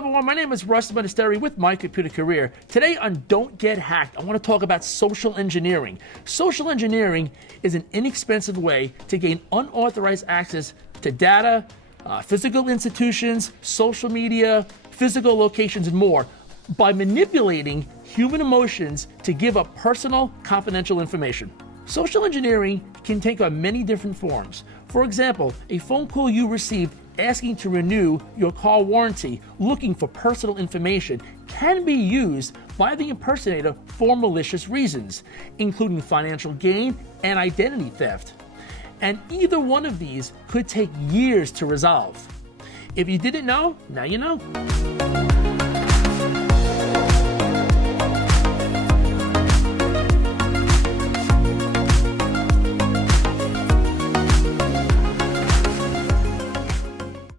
everyone, my name is Russ Monasteri with MyComputerCareer. Today on Don't Get Hacked, I want to talk about social engineering. Social engineering is an inexpensive way to gain unauthorized access to data, physical institutions, social media, physical locations, and more by manipulating human emotions to give up personal, confidential information. Social engineering can take on many different forms. For example, a phone call you received asking to renew your car warranty, looking for personal information, can be used by the impersonator for malicious reasons, including financial gain and identity theft. And either one of these could take years to resolve. If you didn't know, now you know.